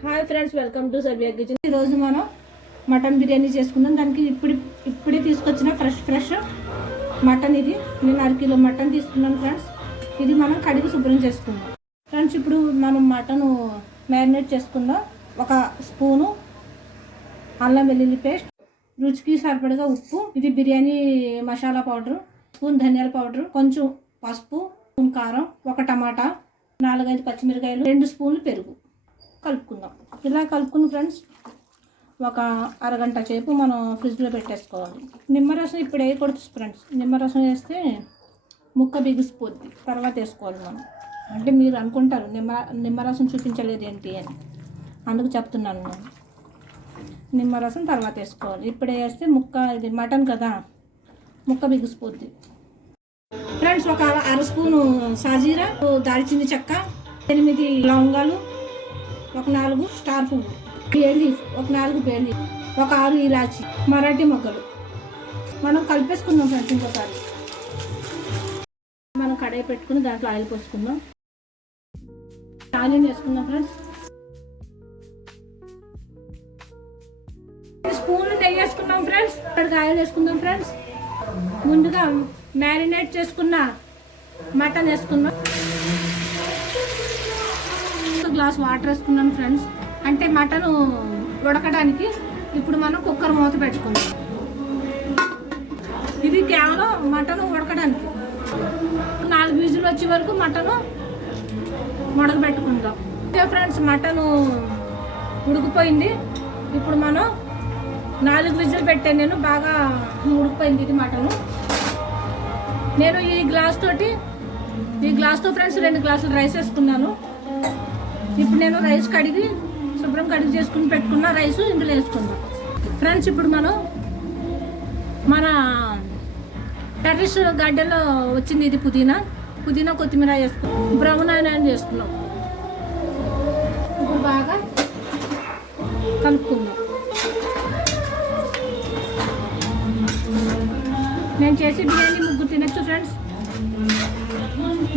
Hi friends, welcome to Serbia kitchen. ఈరోజు మనం mutton biryani చేసుకుందాం. దానికి ఇప్పుడే తీసుకొచ్చిన ఫ్రెష్ మటన్. ఇది నేను 1/2 కిలో మటన్ తీసుకున్నాను ఫ్రెండ్స్. ఇది మనం కడిగి శుభ్రం చేసుకుందాం ఫ్రెండ్స్. ఇప్పుడు మనం మటన్ మ్యారినేట్ చేసుకుందాం. 1 స్పూను అల్లం వెల్లుల్లి పేస్ట్, రుచికి సరిపడగా ఉప్పు, ఇది బిర్యానీ మసాలా పౌడర్, స్పూన్ ధనియాల పౌడర్, కొంచెం పసుపు, స్పూన్ కారం, 1 టమాటా, 4-5 పచ్చిమిరకాయలు, 2 స్పూన్లు పెరుగు కలుపుకుందాం. ఇలా కలుపుకుని ఫ్రెండ్స్ ఒక అరగంట సేపు మనం ఫ్రిడ్జ్లో పెట్టేసుకోవాలి. నిమ్మరసం ఇప్పుడు వేయకూడదు ఫ్రెండ్స్. నిమ్మరసం వేస్తే ముక్క బిగిసిపోద్ది. తర్వాత వేసుకోవాలి మనం. అంటే మీరు అనుకుంటారు నిమ్మరసం చూపించలేదు ఏంటి అని, అందుకు చెప్తున్నాను నేను. నిమ్మరసం తర్వాత వేసుకోవాలి. ఇప్పుడే వేస్తే ఇది మటన్ కదా, ముక్క బిగిసిపోద్ది ఫ్రెండ్స్. ఒక 1/2 స్పూను సాజీరా, దాల్చిన చెక్క, 8 లవంగాలు, 4 స్టార్ పువ్వు, బే లీఫ్, 4 బే లీఫ్, 6 ఇలాచి, మరాఠీ మొగ్గలు మనం కలిపేసుకుందాం ఫ్రెండ్స్. ఇంకోసారి మనం కడాయి పెట్టుకుని దాంట్లో ఆయిల్ పోసుకుందాం. ఆనియన్ వేసుకుందాం ఫ్రెండ్స్. స్పూన్లు నెయ్యి వేసుకున్నాం ఫ్రెండ్స్. అక్కడికి ఆయిల్ వేసుకుందాం ఫ్రెండ్స్. ముందుగా మ్యారినేట్ చేసుకున్న మటన్ వేసుకుందాం. గ్లాస్ వాటర్ వేసుకున్నాను ఫ్రెండ్స్. అంటే మటన్ ఉడకడానికి ఇప్పుడు మనం కుక్కర్ మూత పెట్టుకుందాం. ఇది కేవలం మటన్ ఉడకడానికి. 4 విజిల్ వచ్చే వరకు మటన్ ఉడకబెట్టుకుందాం. ఓకే ఫ్రెండ్స్, మటన్ ఉడికిపోయింది. ఇప్పుడు మనం 4 విజిల్ పెట్టాను నేను. బాగా ఉడికిపోయింది ఇది మటను. నేను ఈ గ్లాస్తో ఫ్రెండ్స్ 2 గ్లాసులు రైస్ వేసుకున్నాను. ఇప్పుడు నేను రైస్ శుభ్రం కడిగి చేసుకుని పెట్టుకున్న రైస్ ఇందులో వేసుకుందాం ఫ్రెండ్స్. ఇప్పుడు మనం మన టెర్రస్ గార్డెన్లో వచ్చింది ఇది పుదీనా కొత్తిమీర వేసుకున్నాం. బ్రౌన్ ఆనియన్ చేసుకున్నాం. ఇప్పుడు బాగా కలుపుకుందాం. నేను చేసే బిర్యానీ ముగ్గురు తినొచ్చు ఫ్రెండ్స్.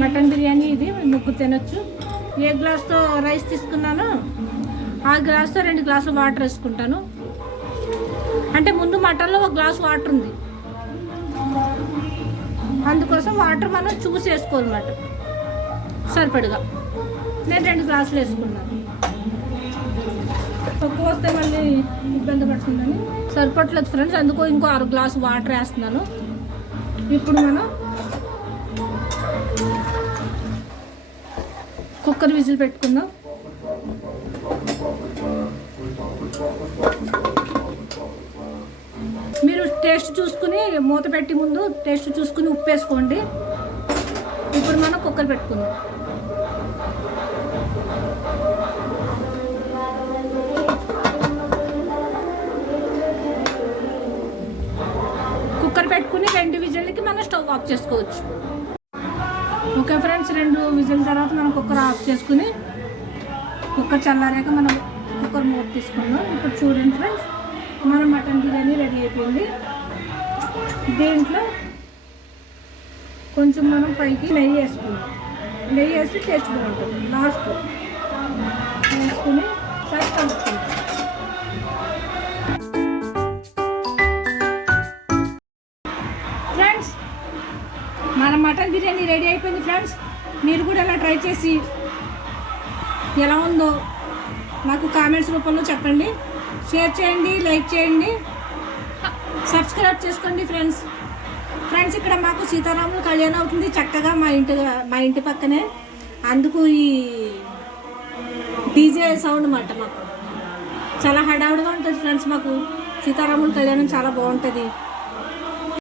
మటన్ బిర్యానీ ఇది ముగ్గురు తినొచ్చు. ఏ గ్లాస్తో రైస్ తీసుకున్నానో ఆ గ్లాస్తో 2 గ్లాసులు వాటర్ వేసుకుంటాను. అంటే ముందు మటన్లో 1 గ్లాస్ వాటర్ ఉంది, అందుకోసం వాటర్ మనం చూసి వేసుకోవాలన్నమాట సరిపడగా. నేను 2 గ్లాసులు వేసుకున్నాను. తక్కువ వస్తే మళ్ళీ ఇబ్బంది పడుతుందని సరిపడలేదు ఫ్రెండ్స్, అందుకో ఇంకో 6 గ్లాసు వాటర్ వేస్తున్నాను. ఇప్పుడు మనం కుక్కర్ విజిల్ పెట్టుకుందాం. మీరు టేస్ట్ చూసుకుని మూత పెట్టి ముందు టేస్ట్ చూసుకుని ఉప్పు వేసుకోండి. ఇప్పుడు మనం కుక్కర్ పెట్టుకుందాం. కుక్కర్ పెట్టుకుని 2 విజిల్కి మనం స్టవ్ ఆఫ్ చేసుకోవచ్చు. ఓకే ఫ్రెండ్స్, 2 విజిల్ తర్వాత మనం కుక్కర్ ఆఫ్ చేసుకుని కుక్కర్ చల్లారాక మనం కుక్కర్ మూత తీసుకున్నాం. ఇప్పుడు చూడండి ఫ్రెండ్స్, మన మటన్ బిర్యానీ రెడీ అయిపోయింది. దీంట్లో కొంచెం మనం పైకి నెయ్యి వేసుకున్నాం. నెయ్యి వేసి టేస్ట్ బాగుంటుంది. లాస్ట్ వేసుకుని సరి కలుపుకుంటాం. ఫ్రెండ్స్, మన మటన్ బిర్యానీ రెడీ అయిపోయింది ఫ్రెండ్స్. మీరు కూడా ఇలా ట్రై చేసి ఎలా ఉందో నాకు కామెంట్స్ రూపంలో చెప్పండి. షేర్ చేయండి, లైక్ చేయండి, సబ్స్క్రైబ్ చేసుకోండి ఫ్రెండ్స్. ఇక్కడ మాకు సీతారాముల కళ్యాణం అవుతుంది చక్కగా మా ఇంటి పక్కనే. అందుకు ఈ డీజే సౌండ్ అన్నమాట. మాకు చాలా హడావుడిగా ఉంటుంది ఫ్రెండ్స్. మాకు సీతారాముల కళ్యాణం చాలా బాగుంటుంది.